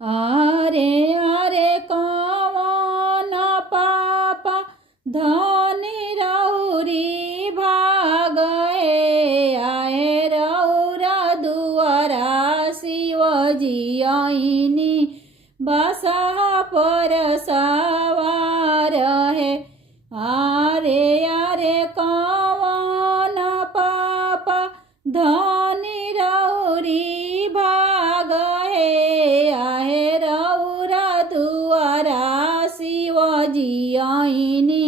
आरे आरे कवन पापा धनी रौरी भागए आए रौरा दुआरा शिवजी आईनी बसा पर सवार है। आरे आरे कवन पापा धनी रौरी भाग है आहे रौरा दुआरा शिवजी आईनी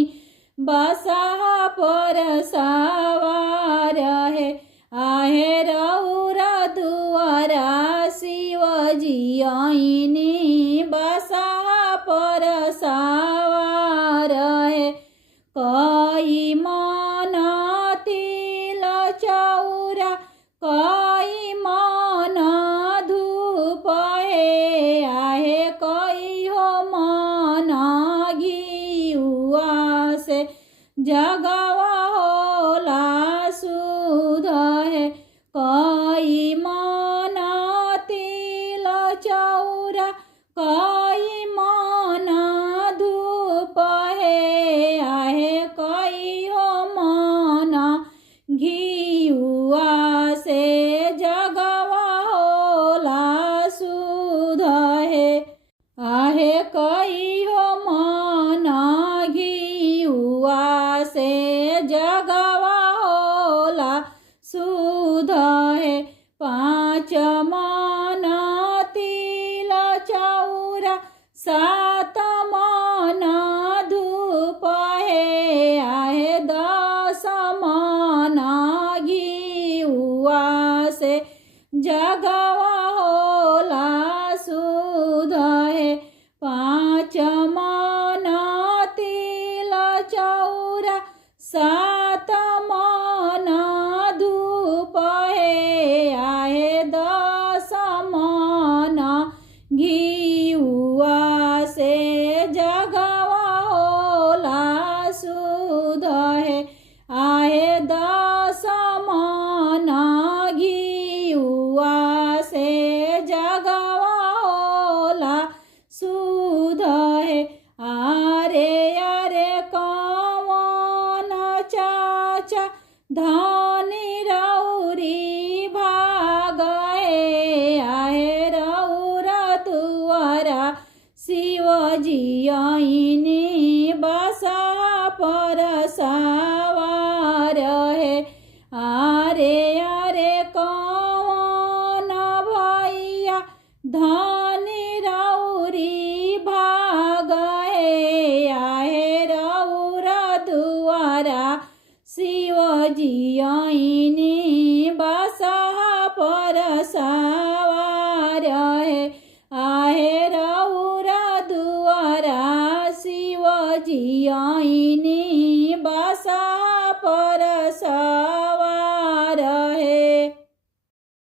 बसा पर सवार है। आहे रौरा दुआरा शिवजी आईनी बसा पर सवार है। कई मन तिल चौरा कई मन धूप है आहे कई हो मन घिउआ से जगवा होला शुद्ध है। कई मन तिल चौरा कई मन धूप है आहे कई हो मन घिउआ से जगवा होला शुद्ध है। आहे कई हो मन घिउआ से जगवा होला शुद्ध है। पाँच मन तिल चौरा सात मन धूप है आहे 10 मन घिउआ से जगवा होला शुद्ध है। 5 मन तिल चौरा 7 मन धूप है आहे 10 मन घिउआ से जगवा होला शुद्ध है। आहे 10 मन घिउआ से जगवा होला शुद्ध है। आरे आरे कवन चाचा धनी रौरी भाग है आहे रौरा दुआरा शिवजी आईनी बसा पर सवार है। आरे आरे कवन भैया धनी रौरी भाग है आहे रौरा दुआरा शिवजी आईनी बसा पर सवार है। आहे रौरा दुआरा शिवजी आईनी बसा पर सवार